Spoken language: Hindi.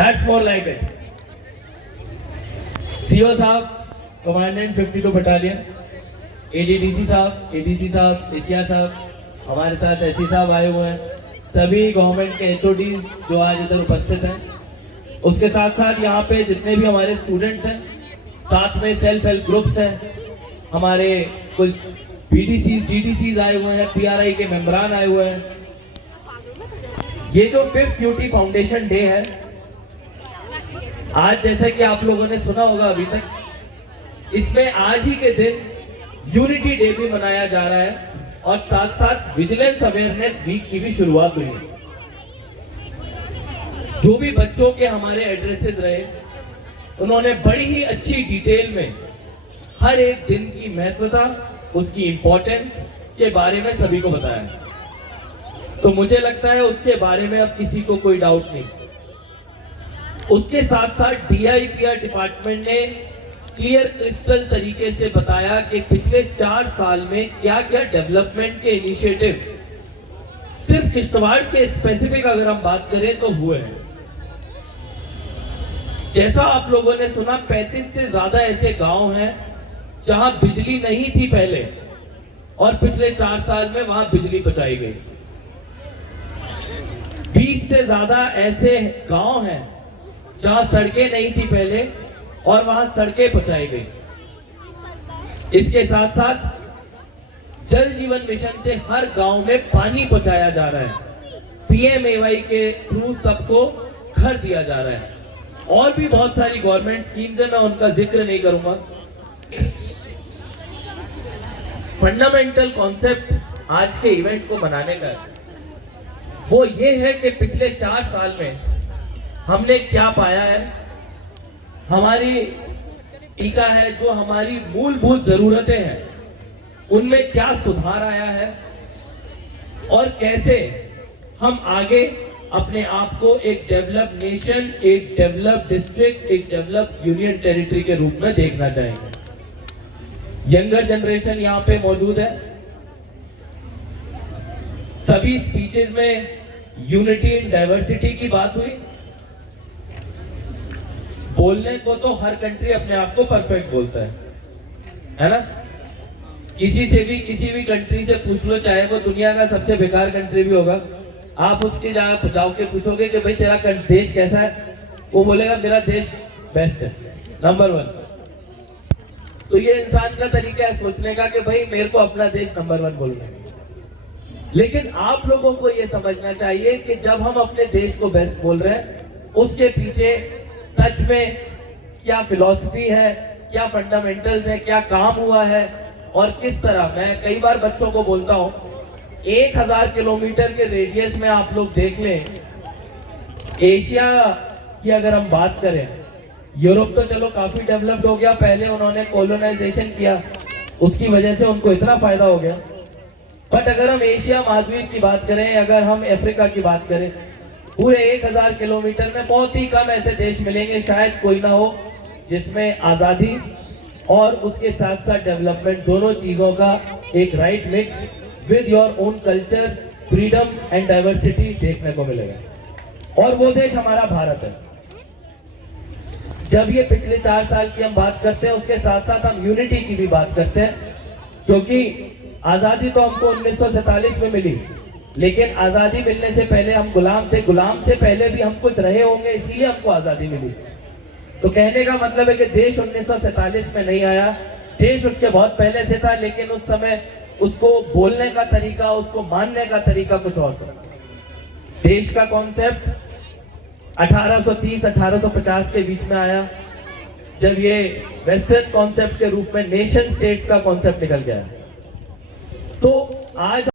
That's more like it. CO साहब, कमांडेंट 52 बटालियन, ADDC साहब, ADC साहब, ACR साहब, हमारे साथ SC साहब आए हुए हैं, सभी गवर्नमेंट के HODs जो आज इधर उपस्थित हैं। उसके साथ साथ यहाँ पे जितने भी हमारे स्टूडेंट्स हैं, साथ में सेल्फ हेल्प ग्रुप्स हैं, हमारे कुछ BDCs, DDCs आए हुए हैं, PRI के मेंबरान आए हुए हैं। ये जो 5th ड्यूटी फाउंडेशन डे है, आज जैसे कि आप लोगों ने सुना होगा अभी तक, इसमें आज ही के दिन यूनिटी डे भी मनाया जा रहा है और साथ साथ विजिलेंस अवेयरनेस वीक की भी शुरुआत हुई है। जो भी बच्चों के हमारे एड्रेसेस रहे, उन्होंने बड़ी ही अच्छी डिटेल में हर एक दिन की महत्वता, उसकी इंपॉर्टेंस के बारे में सभी को बताया। तो मुझे लगता है उसके बारे में अब किसी को कोई डाउट नहीं। उसके साथ साथ DIPR डिपार्टमेंट ने क्लियर क्रिस्टल तरीके से बताया कि पिछले 4 साल में क्या क्या डेवलपमेंट के इनिशिएटिव सिर्फ किश्तवाड़ के स्पेसिफिक अगर हम बात करें तो हुए हैं। जैसा आप लोगों ने सुना, 35 से ज्यादा ऐसे गांव हैं जहां बिजली नहीं थी पहले और पिछले 4 साल में वहां बिजली पहुंचाई गई। 20 से ज्यादा ऐसे गांव हैं जहां सड़कें नहीं थी पहले और वहां सड़कें पहुंचाई गई। इसके साथ साथ जल जीवन मिशन से हर गांव में पानी पहुंचाया जा रहा है। PMAY के थ्रू सबको घर दिया जा रहा है और भी बहुत सारी गवर्नमेंट स्कीम्स है, मैं उनका जिक्र नहीं करूंगा। फंडामेंटल कॉन्सेप्ट आज के इवेंट को मनाने का वो ये है कि पिछले 4 साल में हमने क्या पाया है, हमारी टीका है, जो हमारी मूलभूत जरूरतें हैं उनमें क्या सुधार आया है और कैसे हम आगे अपने आप को एक डेवलप्ड नेशन, एक डेवलप्ड डिस्ट्रिक्ट, एक डेवलप्ड यूनियन टेरिटरी के रूप में देखना चाहेंगे। यंगर जनरेशन यहाँ पे मौजूद है। सभी स्पीचेस में यूनिटी इन डाइवर्सिटी की बात हुई। बोलने को तो हर कंट्री अपने आप को परफेक्ट बोलता है ना? किसी से भी किसी भी कंट्री से पूछ लो, चाहे वो दुनिया का सबसे बेकार कंट्री भी होगा, आप उसके जाओ के पूछोगे कि भाई तेरा देश कैसा है, वो बोलेगा मेरा देश बेस्ट है, नंबर 1। तो ये इंसान का तरीका है सोचने का कि भाई मेरे को अपना देश नंबर 1 बोलना है। लेकिन आप लोगों को ये समझना चाहिए कि जब हम अपने देश को बेस्ट बोल रहे हैं, उसके पीछे सच में क्या फिलॉसफी है, क्या फंडामेंटल्स है, क्या काम हुआ है और किस तरह। मैं कई बार बच्चों को बोलता हूं, 1000 किलोमीटर के रेडियस में आप लोग देख लें, एशिया की अगर हम बात करें, यूरोप तो चलो काफी डेवलप्ड हो गया, पहले उन्होंने कॉलोनाइजेशन किया, उसकी वजह से उनको इतना फायदा हो गया। बट अगर हम एशिया महाद्वीप की बात करें, अगर हम अफ्रीका की बात करें, पूरे 1000 किलोमीटर में बहुत ही कम ऐसे देश मिलेंगे, शायद कोई ना हो, जिसमें आजादी और उसके साथ साथ डेवलपमेंट दोनों चीजों का एक right mix with your own culture, freedom and diversity देखने को मिलेगा। और वो देश हमारा भारत है। जब ये पिछले 4 साल की हम बात करते हैं, उसके साथ साथ हम यूनिटी की भी बात करते हैं, क्योंकि आजादी तो हमको 1947 में मिली, लेकिन आजादी मिलने से पहले हम गुलाम थे, गुलाम से पहले भी हम कुछ रहे होंगे, इसीलिए हमको आजादी मिली। तो कहने का मतलब है कि देश 1947 में नहीं आया, देश उसके बहुत पहले से था, लेकिन उस समय उसको बोलने का तरीका, उसको मानने का तरीका कुछ और था। देश का कॉन्सेप्ट 1830-1850 के बीच में आया, जब ये वेस्टर्न कॉन्सेप्ट के रूप में नेशन स्टेट्स का कॉन्सेप्ट निकल गया। तो आज